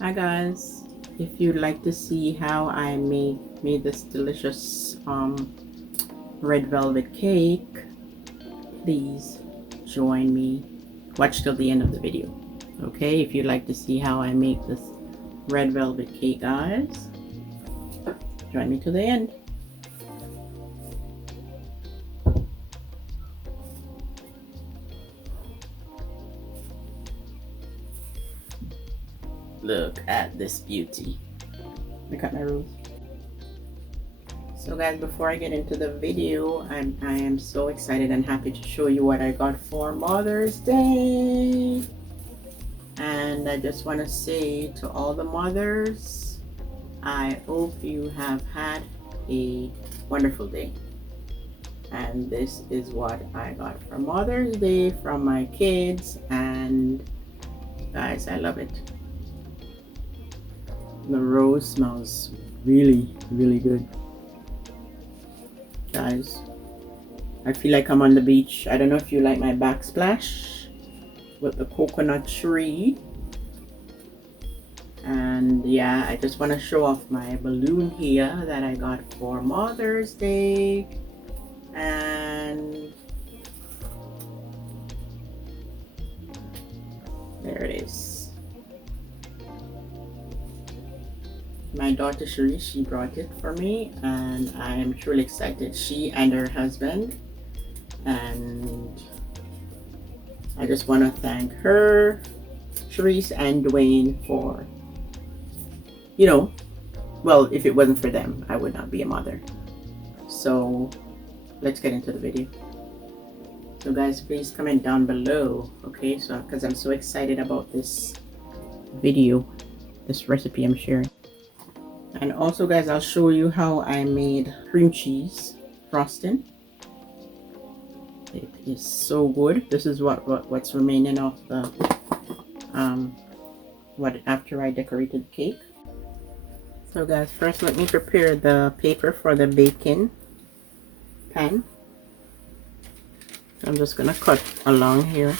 Hi guys, if you'd like to see how I made this delicious red velvet cake, please join me. Watch till the end of the video. Okay, if you'd like to see how I make this red velvet cake, guys, join me to the end. Look at this beauty. Look at my rose. So guys, before I get into the video, I am so excited and happy to show you what I got for Mother's Day. And I just want to say to all the mothers, I hope you have had a wonderful day. And this is what I got for Mother's Day from my kids, and guys, I love it. The rose smells really, really good. Guys, I feel like I'm on the beach. I don't know if you like my backsplash with the coconut tree. And yeah, I just want to show off my balloon here that I got for Mother's Day. And there it is. My daughter Cherie, she brought it for me, and I am truly excited. She and her husband, and I just want to thank her, Cherise, and Dwayne for, well, if it wasn't for them, I would not be a mother. So let's get into the video. So guys, please comment down below, okay? So because I'm so excited about this video, this recipe I'm sharing. And also guys, I'll show you how I made cream cheese frosting. It is so good. This is what's remaining of the after I decorated the cake. So guys, first let me prepare the paper for the baking pan. So I'm just gonna cut along here.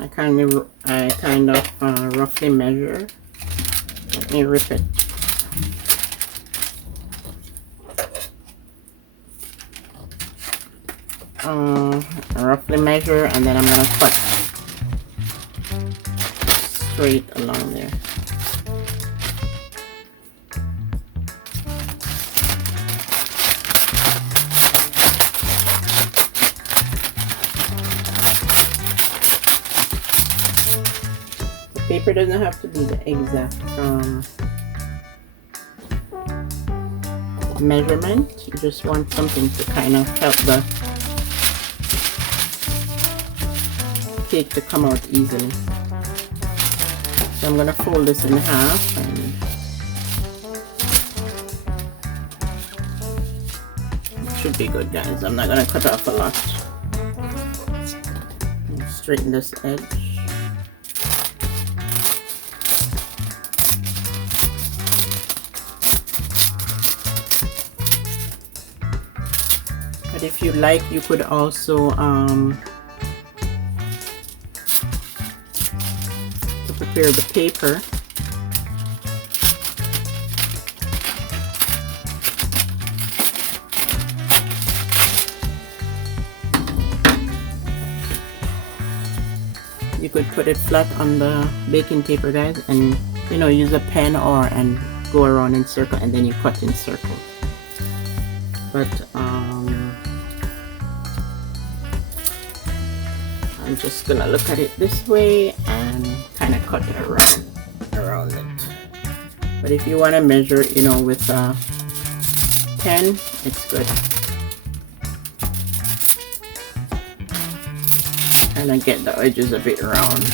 I kind of roughly measure. Let me rip it. Roughly measure, and then I'm gonna cut straight along there. Paper doesn't have to be the exact measurement. You just want something to kind of help the cake to come out easily. So I'm going to fold this in half, and it should be good, guys. I'm not going to cut off a lot. Straighten this edge. But if you like, you could also to prepare the paper, you could put it flat on the baking paper, guys, and use a pen and go around in circle, and then you cut in circles. But I'm just gonna look at it this way and kind of cut it around it. But if you want to measure, with a pen, it's good. And I get the edges a bit round.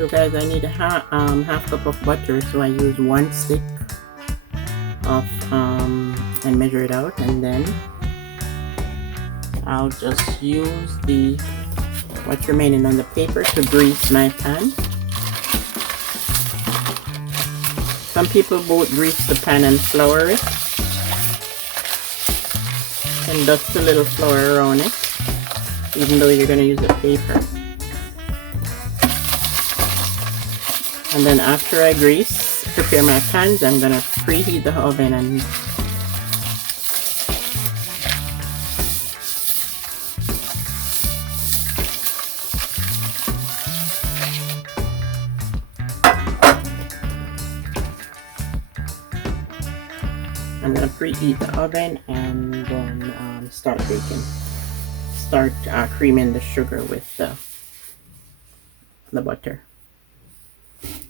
So guys, I need a half cup of butter, so I use 1 stick of and measure it out, and then I'll just use what's remaining on the paper to grease my pan. Some people both grease the pan and flour it, and dust a little flour around it, even though you're going to use the paper. And then after I prepare my pans, I'm going to preheat the oven and preheat the oven, and then start baking. Start creaming the sugar with the butter.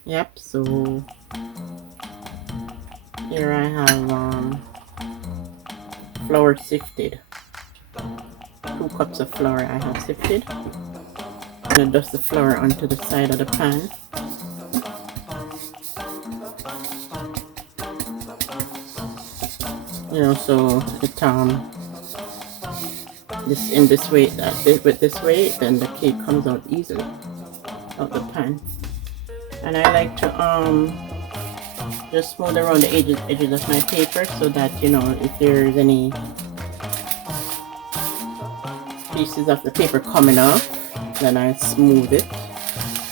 Yep, so here I have flour sifted. 2 cups of flour I have sifted. I'm gonna dust the flour onto the side of the pan. You know, so it this way, then the cake comes out easily out the pan. And I like to just smooth around the edges of my paper, so that, you know, if there's any pieces of the paper coming off, then I smooth it,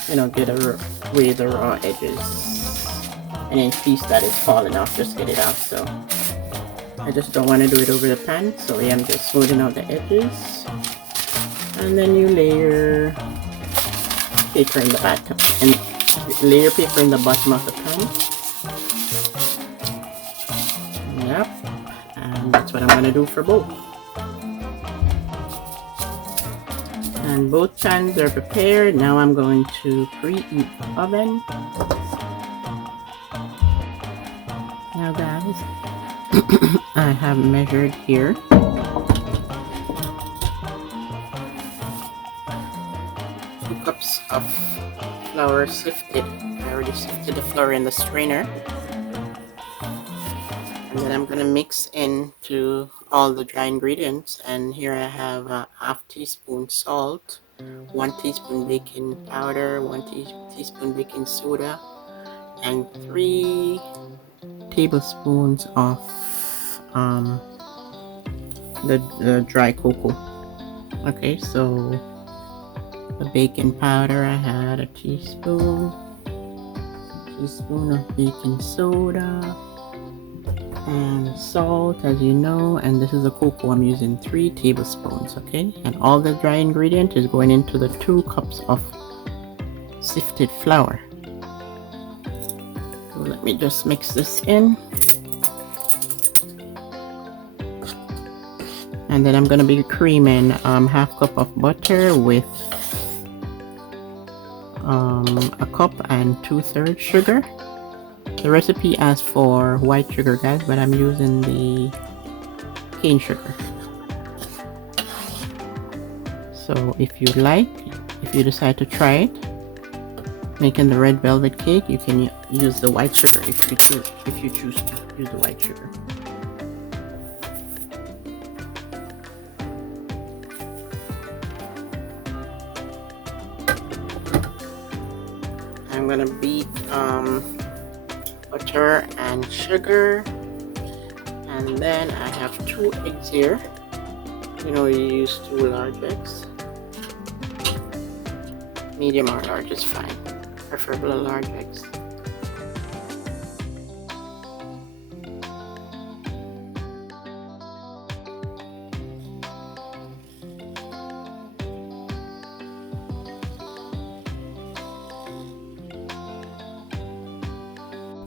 you know, get away the raw edges. Any piece that is falling off, just get it off. So I just don't want to do it over the pan, so yeah, I'm just smoothing out the edges. And then you layer paper in the bottom, and layer paper in the bottom of the pan. Yep, and that's what I'm going to do for both. And both pans are prepared. Now I'm going to preheat the oven. Now guys, I have measured here 2 cups of flour sifted. I already sifted the flour in the strainer, and then I'm gonna mix into all the dry ingredients. And here I have a ½ teaspoon salt, 1 teaspoon baking powder, 1 teaspoon baking soda, and 3 tablespoons of the dry cocoa. Okay, so the baking powder, I had a teaspoon of baking soda, and salt, as you know, and this is the cocoa. I'm using 3 tablespoons. Okay, and all the dry ingredient is going into the 2 cups of sifted flour. So let me just mix this in. And then I'm going to be creaming ½ cup of butter with a cup and 2/3 sugar. The recipe asks for white sugar, guys, but I'm using the cane sugar. So if you decide to try it, making the red velvet cake, you can use the white sugar if you choose to use the white sugar. I'm gonna beat butter and sugar, and then I have 2 eggs here. You know, you use 2 large eggs. Medium or large is fine, preferably large eggs.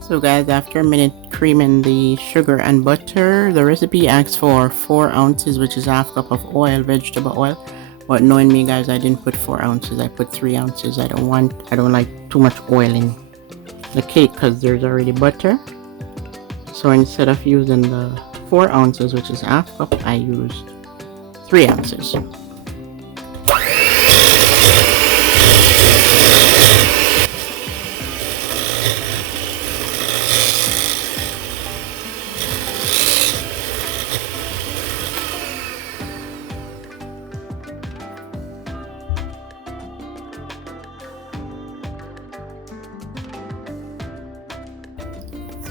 So guys, after a minute creaming the sugar and butter, the recipe asks for 4 ounces, which is ½ cup of oil, vegetable oil. But knowing me, guys, I didn't put 4 ounces. I put 3 ounces. I don't like too much oil in the cake because there's already butter. So instead of using the 4 ounces, which is ½ cup, I used 3 ounces.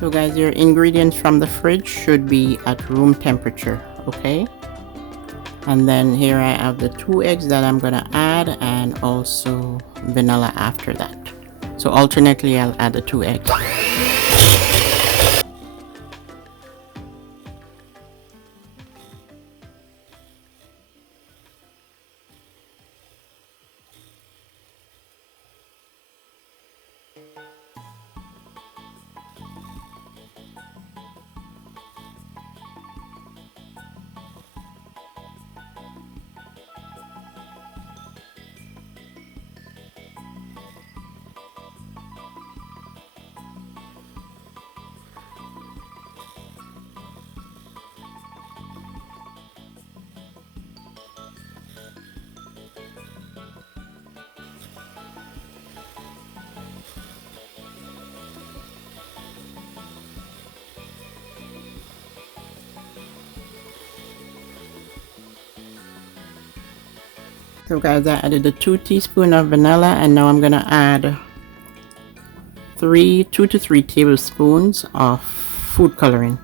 So guys, your ingredients from the fridge should be at room temperature, okay? And then here I have the 2 eggs that I'm gonna add, and also vanilla after that. So alternately I'll add the 2 eggs. So guys, I added the 2 teaspoons of vanilla, and now I'm gonna add 2 to 3 tablespoons of food coloring.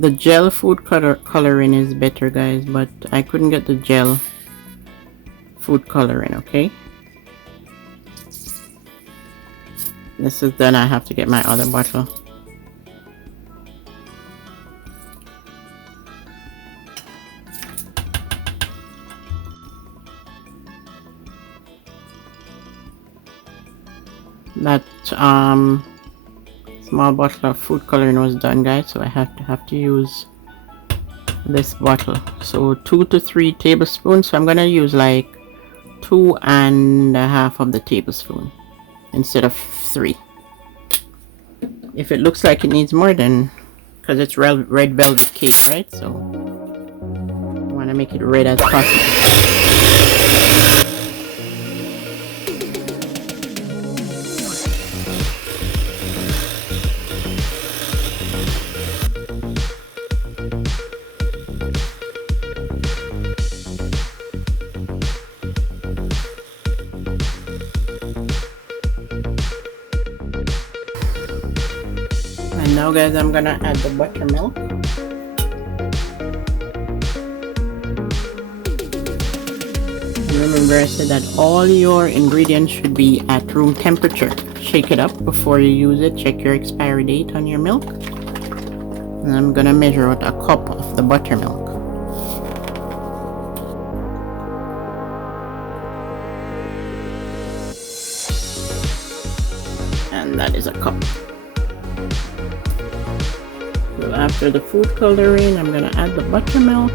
The gel food coloring is better guys, but I couldn't get the gel food coloring, okay? This is done, I have to get my other bottle. That small bottle of food coloring was done guys, so I have to use this bottle. So 2 to 3 tablespoons, so I'm gonna use like 2.5 of the tablespoon instead of 3. If it looks like it needs more, then because it's red velvet cake, right? So I want to make it red as possible. And now guys, I'm gonna add the buttermilk. And remember I said that all your ingredients should be at room temperature. Shake it up before you use it. Check your expiry date on your milk. And I'm gonna measure out a cup of the buttermilk. And that is a cup. So after the food coloring, I'm gonna add the buttermilk.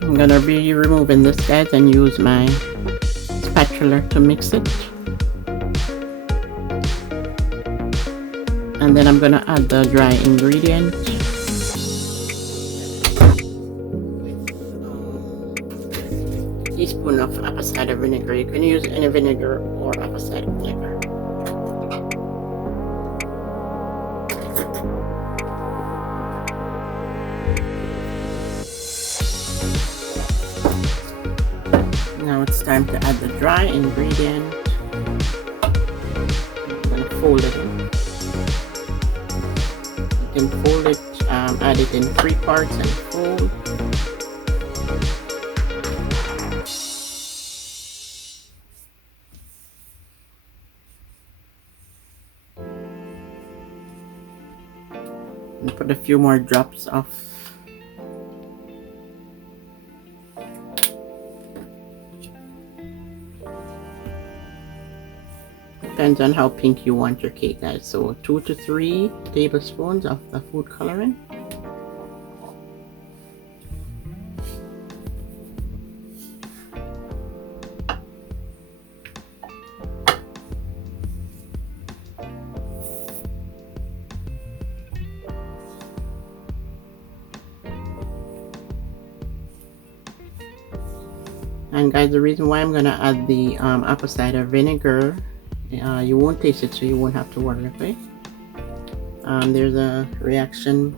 I'm gonna be removing this guys and use my spatula to mix it. And then I'm gonna add the dry ingredient. Teaspoon of apple cider vinegar. You can use any vinegar or apple cider vinegar. Now it's time to add the dry ingredient. I'm gonna fold it in. You can fold it, add it in 3 parts and fold. And put a few more drops of depends on how pink you want your cake guys. So 2 to 3 tablespoons of the food coloring. And guys, the reason why I'm gonna add the apple cider vinegar, you won't taste it, so you won't have to worry, okay? There's a reaction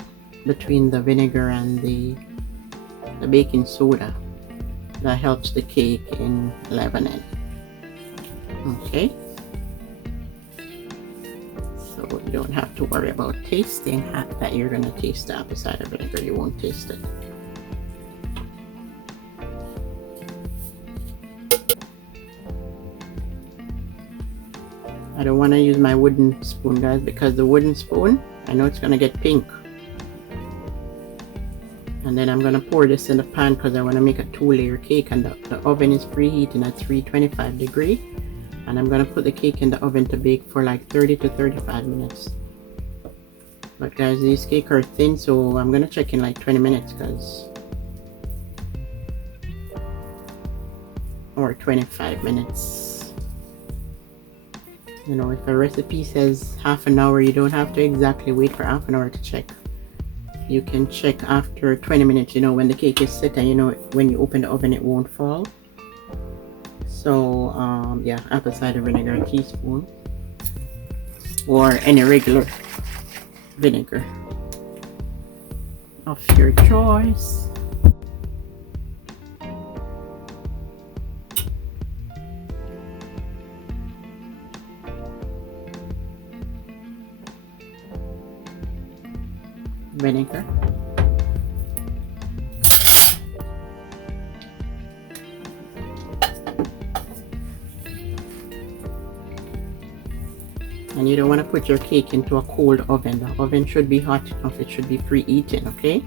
between the vinegar and the baking soda that helps the cake in leavening. Okay, so you don't have to worry about tasting that you're gonna taste the apple cider vinegar. You won't taste it. I don't want to use my wooden spoon, guys, because the wooden spoon, I know it's gonna get pink. And then I'm gonna pour this in the pan because I want to make a 2-layer cake, and the oven is preheating at 325 degrees. And I'm gonna put the cake in the oven to bake for like 30 to 35 minutes. But guys, these cakes are thin, so I'm gonna check in like 20 minutes, or 25 minutes. You know, if a recipe says half an hour, you don't have to exactly wait for half an hour to check. You can check after 20 minutes, you know, when the cake is set, and you know when you open the oven it won't fall. So yeah, apple cider vinegar, a teaspoon, or any regular vinegar of your choice. Vinegar. And you don't want to put your cake into a cold oven. The oven should be hot enough. It should be preheating, okay?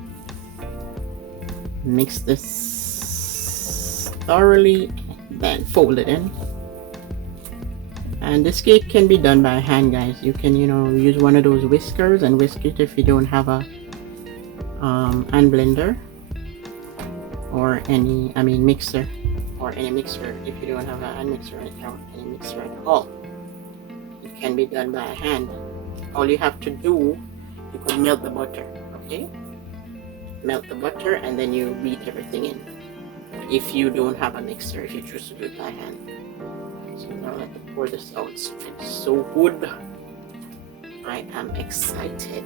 Mix this thoroughly, then fold it in. And this cake can be done by hand, guys. You can, you know, use one of those whiskers and whisk it if you don't have a hand blender or any, mixer, or any mixer if you don't have a hand mixer or any mixer at all. It can be done by hand. All you have to do, you can melt the butter, okay? Melt the butter and then you beat everything in. If you don't have a mixer, if you choose to do it by hand. So now let me pour this out. It's so good. I am excited.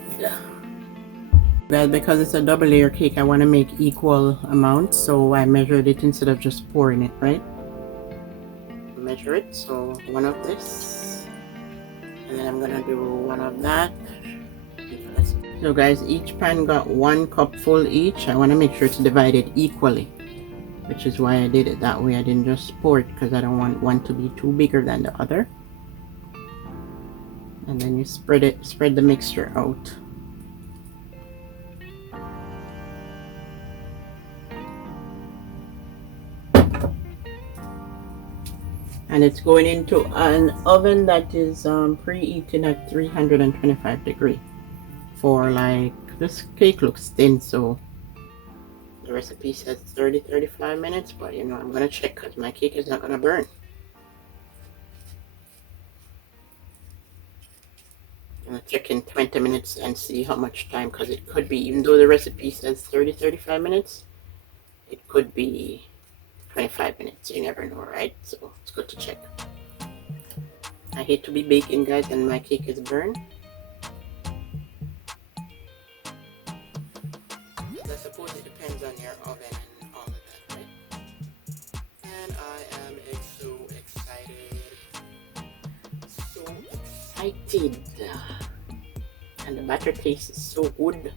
Well, because it's a double layer cake, I want to make equal amounts, so I measured it instead of just pouring it, right? Measure it, so one of this, and then I'm gonna do one of that. So guys, each pan got 1 cup full each. I want to make sure it's divided equally, which is why I did it that way. I didn't just pour it because I don't want one to be too bigger than the other. And then you spread the mixture out. And it's going into an oven that is preheating at 325 degrees for, like, this cake looks thin, so the recipe says 30-35 minutes, but you know, I'm gonna check because my cake is not gonna burn. I'm gonna check in 20 minutes and see how much time, because it could be, even though the recipe says 30-35 minutes, it could be 25 minutes. You never know, right? So it's good to check. I hate to be baking, guys, and my cake is burned. I suppose it depends on your oven and all of that, right? And I am so excited. So excited. And the batter tastes so good.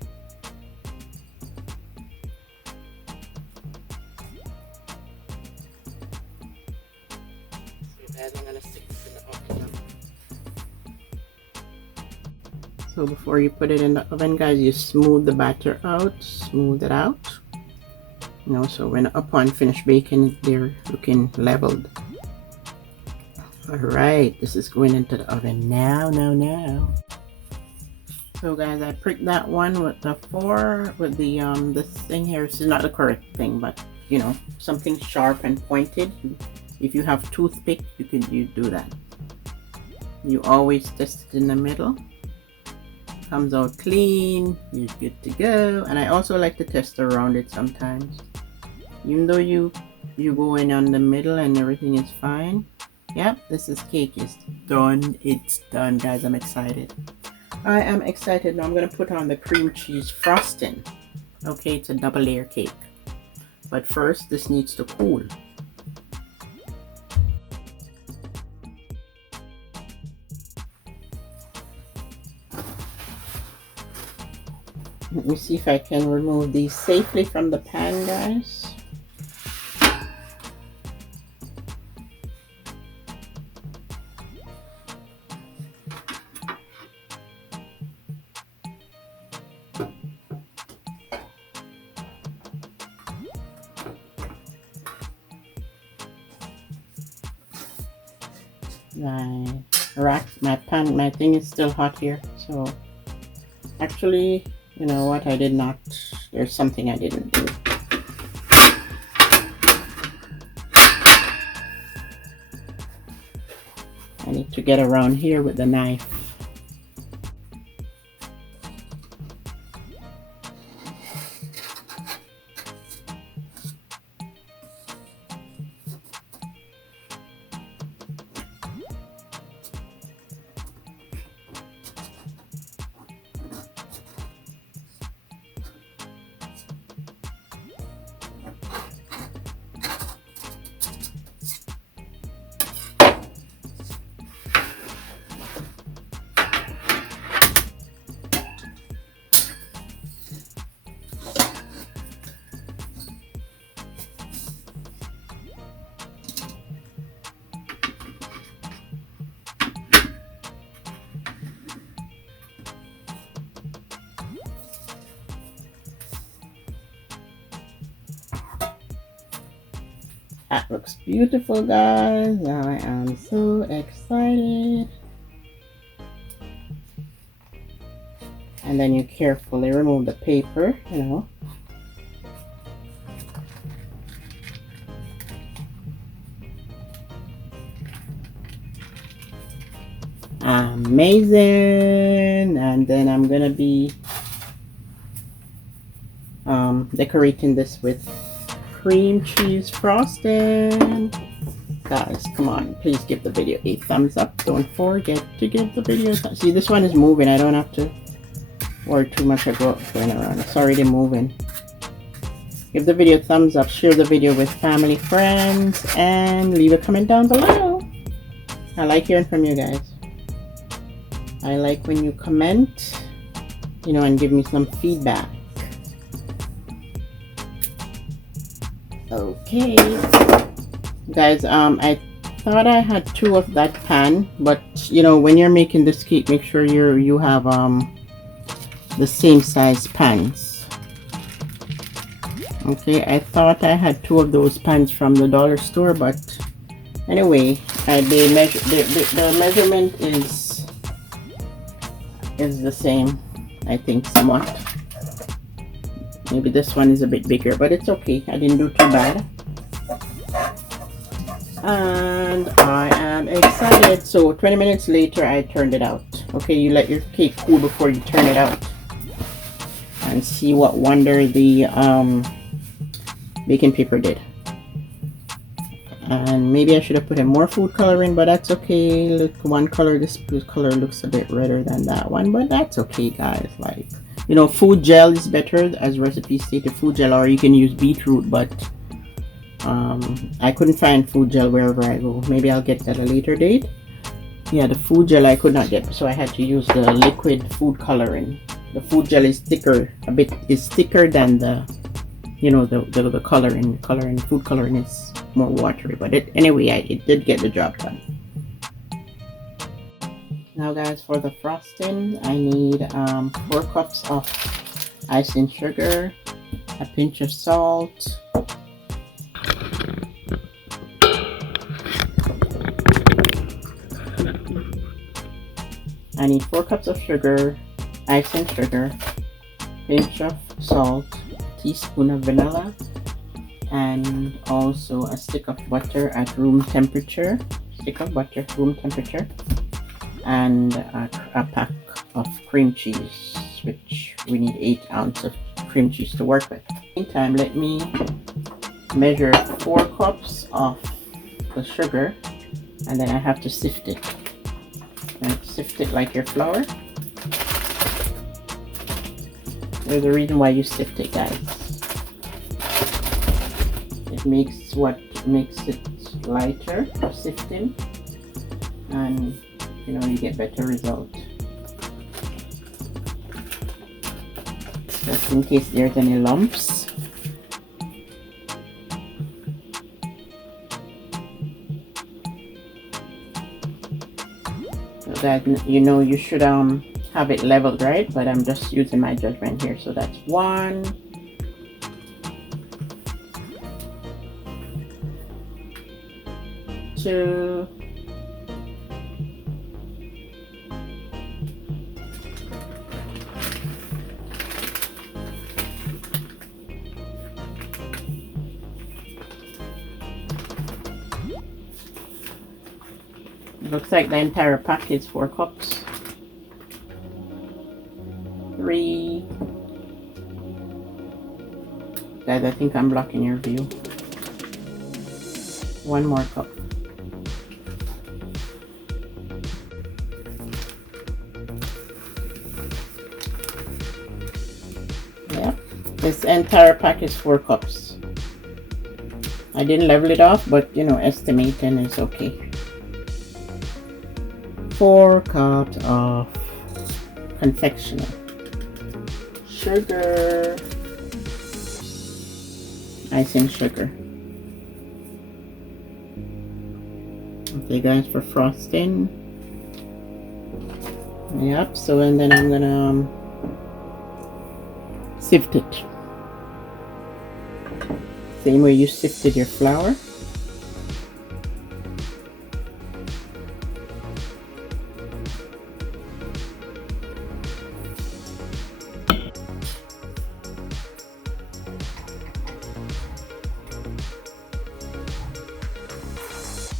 Guys, I'm gonna stick this in the oven now. So before you put it in the oven, guys, you smooth the batter out, smooth it out. You know, so when upon finished baking, they're looking leveled. Alright, this is going into the oven now. So guys, I pricked that one with the this thing here. This is not the correct thing, but you know, something sharp and pointed. If you have toothpick, you do that. You always test it in the middle. Comes out clean, you're good to go. And I also like to test around it sometimes. Even though you you go in on the middle and everything is fine. Yep, this is cake is done. It's done, guys. I'm excited. I am excited. Now I'm going to put on the cream cheese frosting. Okay, it's a double layer cake. But first, this needs to cool. Let me see if I can remove these safely from the pan, guys. My thing is still hot here, so actually, you know what, there's something I didn't do. I need to get around here with the knife. That looks beautiful, guys. I am so excited. And then you carefully remove the paper, you know. Amazing. And then I'm gonna be decorating this with cream cheese frosting. Guys, come on, please give the video a thumbs up. Don't forget to give the video a see, this one is moving. I don't have to worry too much about going around. It's already moving. Give the video a thumbs up, share the video with family, friends, and leave a comment down below. I like hearing from you guys. I like when you comment, you know, and give me some feedback. Okay, guys, I thought I had 2 of that pan, but you know, when you're making this cake, make sure you have the same size pans. Okay, I thought I had 2 of those pans from the dollar store, but anyway, the measurement is the same, I think, somewhat. Maybe this one is a bit bigger, but it's okay. I didn't do too bad. And I am excited. So 20 minutes later, I turned it out. Okay, you let your cake cool before you turn it out. And see what wonder the baking paper did. And maybe I should have put in more food coloring, but that's okay. Look, one color, this color looks a bit redder than that one, but that's okay, guys. Like, you know, food gel is better, as recipe stated, food gel, or you can use beetroot, but I couldn't find food gel wherever I go. Maybe I'll get that at a later date. Yeah, the food gel I could not get, so I had to use the liquid food coloring. The food gel is thicker, is thicker than the, you know, the coloring. Food coloring is more watery, but anyway, it did get the job done. Now, guys, for the frosting, I need 4 cups of icing sugar, a pinch of salt, I need 4 cups of sugar, icing sugar, pinch of salt, a teaspoon of vanilla, and also a stick of butter at room temperature. And a pack of cream cheese, which we need 8 ounces of cream cheese to work with. Meantime, let me measure 4 cups of the sugar, and then I have to sift it. And sift it like your flour. There's a reason why you sift it, guys. It makes it lighter for sifting, and you get better result. Just in case there's any lumps. So that you should have it leveled, right? But I'm just using my judgment here. So that's 1, 2, 3. Looks like the entire pack is 4 cups. 3. Guys, I think I'm blocking your view. 1 more cup. Yeah, this entire pack is 4 cups. I didn't level it off, but estimating is okay. 4 cups of confectioner sugar, icing sugar. Okay, guys, for frosting. Yep. So and then I'm gonna sift it. Same way you sifted your flour.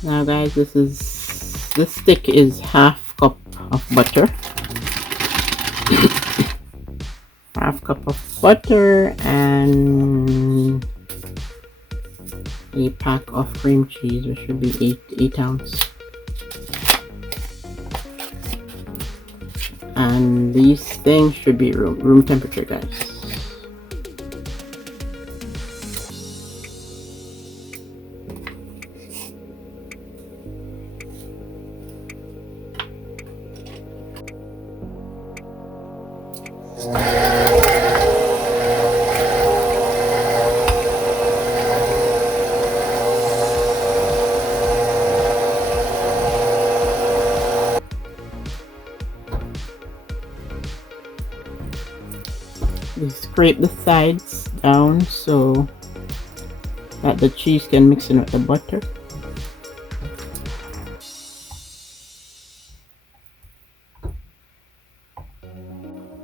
Now guys, this stick is half cup of butter. Half cup of butter and a pack of cream cheese, which should be 8 ounce. And these things should be room temperature, guys. We scrape the sides down so that the cheese can mix in with the butter.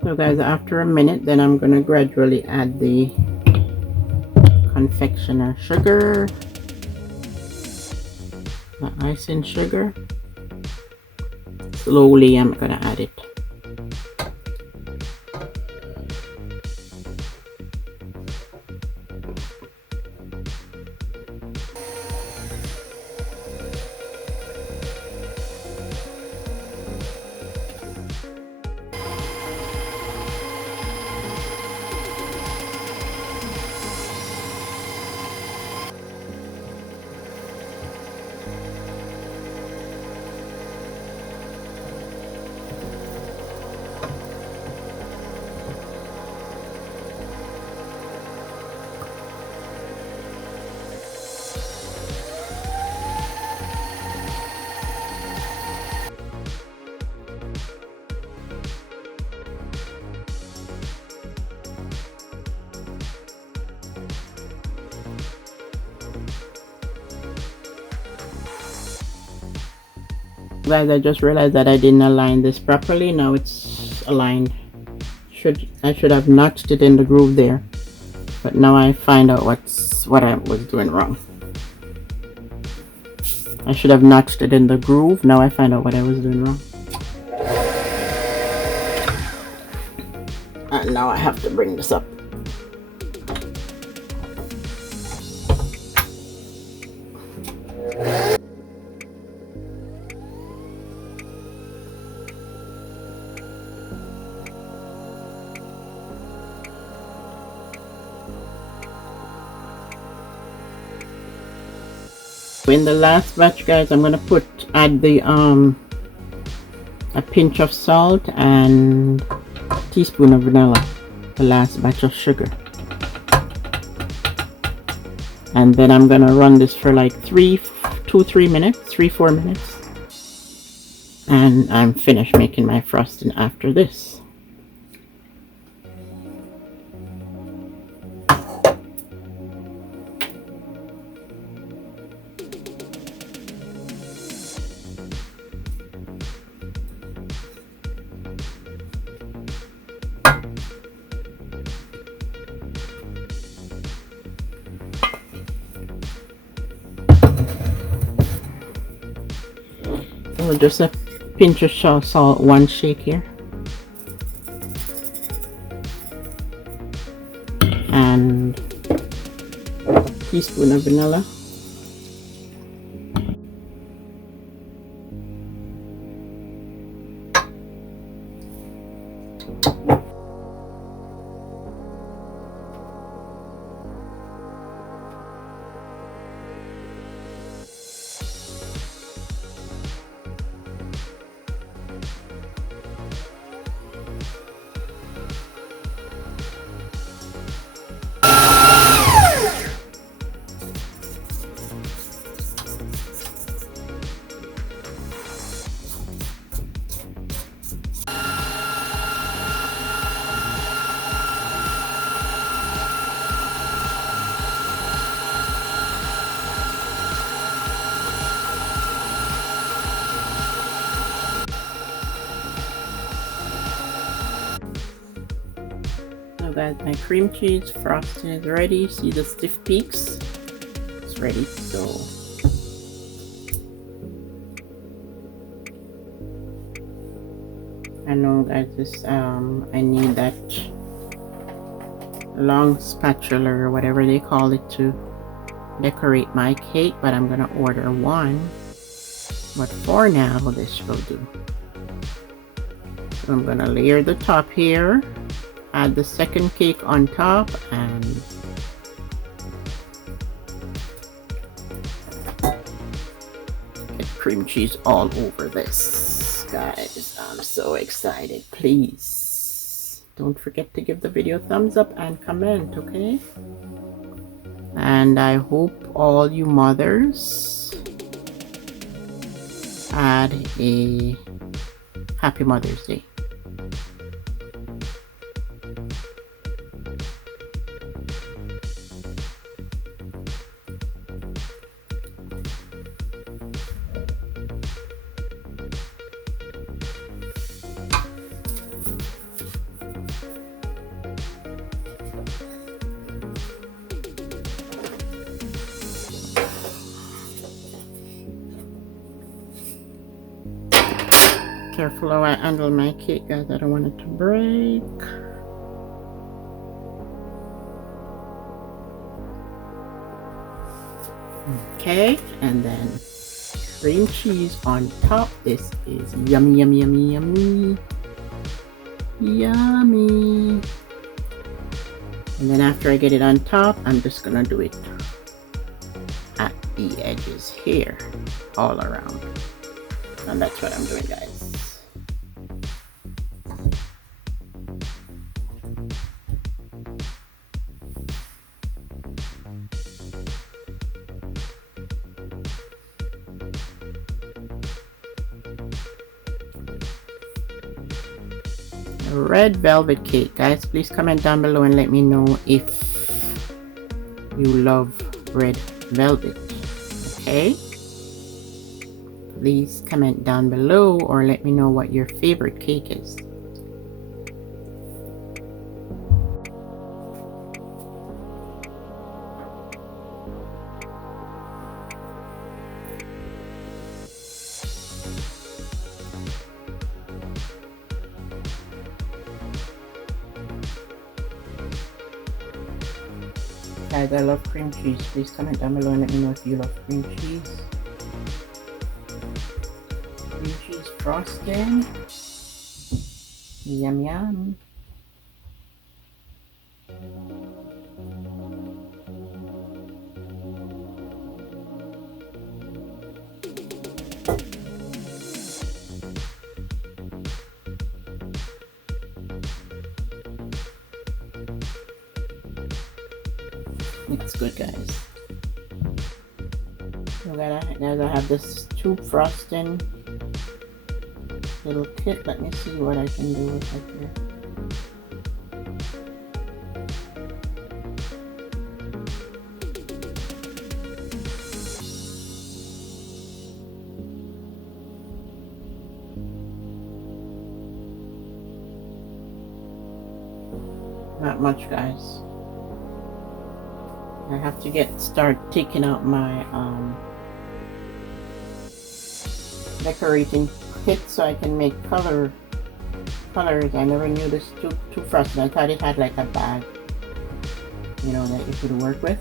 So guys, after a minute, then I'm going to gradually add the confectioner sugar, the icing sugar. Slowly I'm going to add it. Guys, I just realized that I didn't align this properly. Now it's aligned. I should have notched it in the groove there, but now I find out what I was doing wrong. I should have notched it in the groove. Now I find out what I was doing wrong. And now I have to bring this up. In the last batch, guys, I'm gonna add the a pinch of salt and a teaspoon of vanilla, the last batch of sugar. And then I'm gonna run this for like 3-4 minutes, and I'm finished making my frosting after this. So just a pinch of salt, one shake here, and a teaspoon of vanilla. Now guys, my cream cheese frosting is ready. See the stiff peaks? It's ready to go. I know guys, this I need that long spatula or whatever they call it to decorate my cake, but I'm gonna order one. But for now, this will do. So I'm gonna layer the top here, add the second cake on top, and get cream cheese all over this. Guys, I'm so excited. Please don't forget to give the video a thumbs up and comment, okay? And I hope all you mothers had a happy Mother's Day. Careful how I handle my cake, guys. I don't want it to break. Okay, and then cream cheese on top. This is yummy, yummy, yummy, yummy. Yummy. And then after I get it on top, I'm just gonna do it at the edges here, all around. And that's what I'm doing, guys. Red velvet cake, guys. Please comment down below and let me know if you love red velvet. Okay, please comment down below or let me know what your favorite cake is. Guys, I love cream cheese. Please comment down below and let me know if you love cream cheese. Cream cheese frosting. Yum yum. It's good, guys. So guys, I have this tube frosting little kit. Let me see what I can do with it here. Not much, guys. I have to start taking out my decorating kit so I can make colors. I never knew this too frosted. I thought it had like a bag, you know, that you could work with,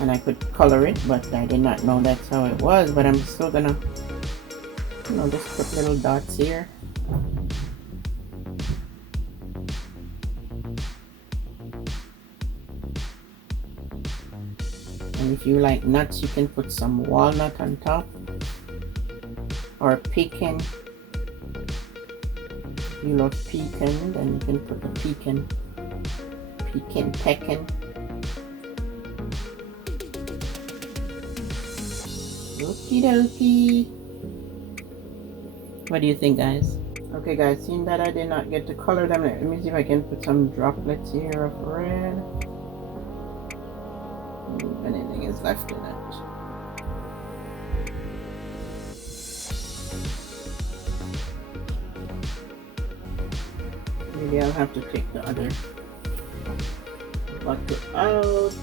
and I could color it, but I did not know that's how it was. But I'm still gonna, you know, just put little dots here. And if you like nuts, you can put some walnut on top, or pecan. If you love pecan, then you can put the pecan pecan. Okie dokie. What do you think, guys? Okay, guys, seeing that I did not get to color them, let me see if I can put some droplets here of red. If anything is left in it. Maybe I'll have to take the other bottle out.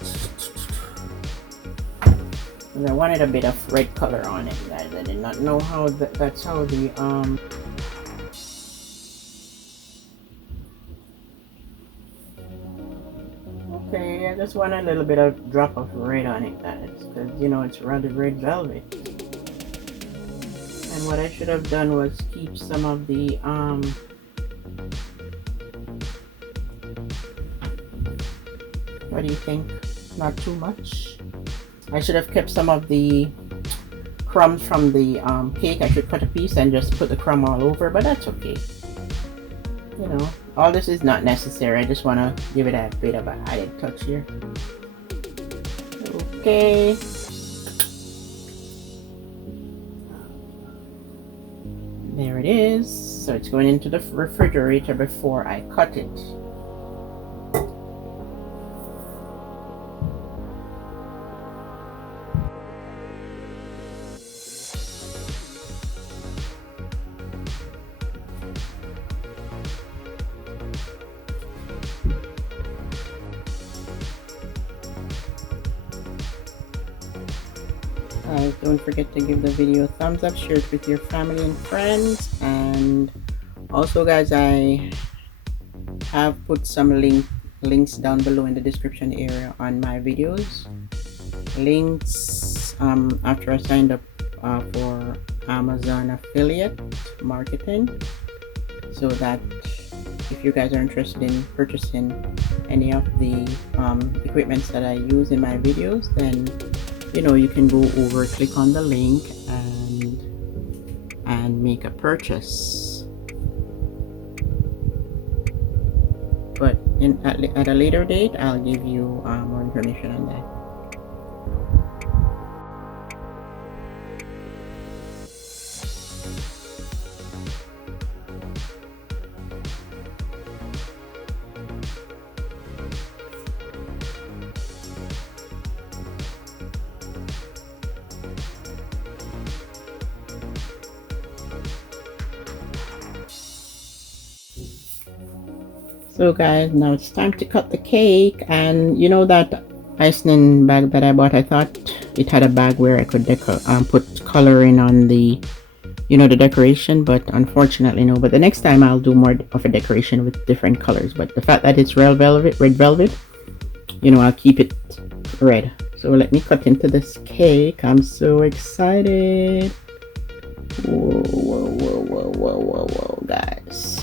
And I wanted a bit of red color on it, guys. I did not know how that's how the Okay, I just want a little bit of drop of red on it, guys, because you know it's rather red velvet. And what I should have done was keep some of the what do you think? Not too much. I should have kept some of the crumbs from the cake. I should cut a piece and just put the crumb all over, but that's okay. You know, all this is not necessary. I just want to give it a bit of an added touch here. Okay. There it is. So it's going into the refrigerator before I cut it. Don't forget to give the video a thumbs up, share it with your family and friends, and also, guys, I have put some links down below in the description area on my videos. Links after I signed up for Amazon affiliate marketing, so that if you guys are interested in purchasing any of the equipments that I use in my videos, then you know you can go over, click on the link, and make a purchase. But at a later date, I'll give you more information on that. So guys, now it's time to cut the cake. And you know that icing bag that I bought, I thought it had a bag where I could put coloring on the, you know, the decoration, but unfortunately no. But the next time I'll do more of a decoration with different colors. But the fact that it's red velvet, you know, I'll keep it red. So let me cut into this cake. I'm so excited. Whoa, whoa, whoa, whoa, whoa, whoa, whoa, guys.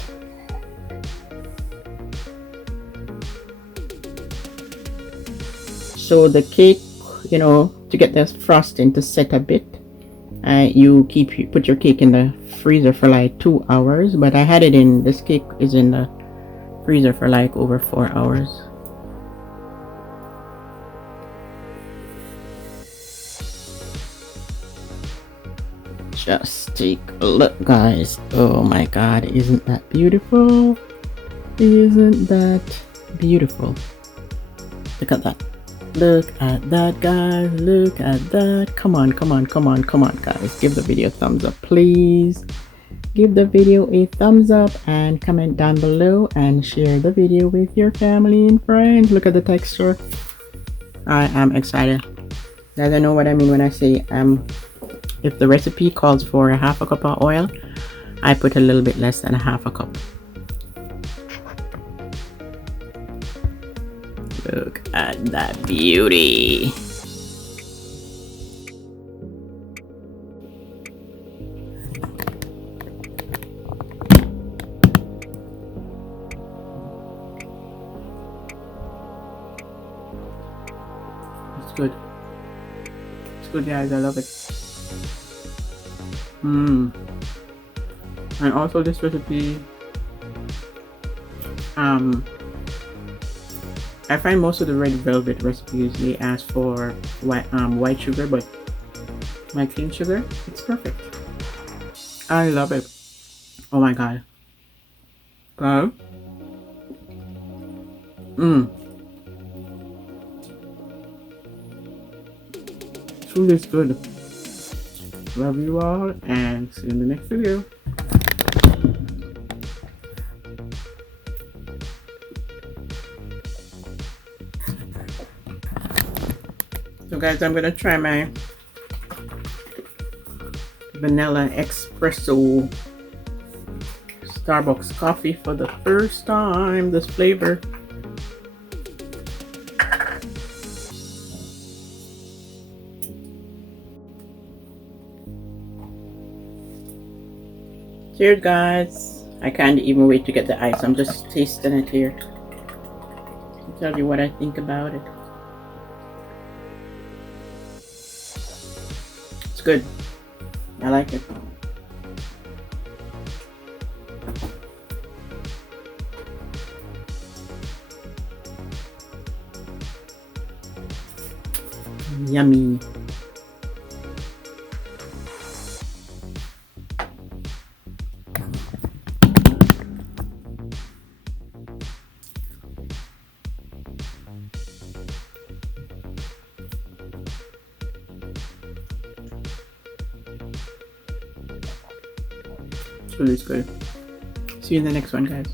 So the cake, you know, to get the frosting to set a bit, you put your cake in the freezer for like 2 hours. But I had it in, this cake is in the freezer for like over 4 hours. Just take a look, guys. Oh my god, isn't that beautiful? Isn't that beautiful? Look at that. Look at that, guys. Look at that. Come on, come on, come on, come on, guys. Give the video a thumbs up, please. Give the video a thumbs up and comment down below and share the video with your family and friends. Look at the texture. I am excited. Guys, I know what I mean when I say if the recipe calls for a half a cup of oil, I put a little bit less than a half a cup. Look at that beauty. It's good. It's good, guys. I love it. And also this recipe, I find most of the red velvet recipes they ask for white sugar, but my cane sugar, it's perfect. I love it. Oh my god. Go. Food is good. Love you all and see you in the next video. So guys, I'm gonna try my vanilla espresso Starbucks coffee for the first time. This flavor. Cheers, guys. I can't even wait to get the ice. I'm just tasting it here. I'll tell you what I think about it. It's good. I like it. Yummy. It's really good. See you in the next one, guys.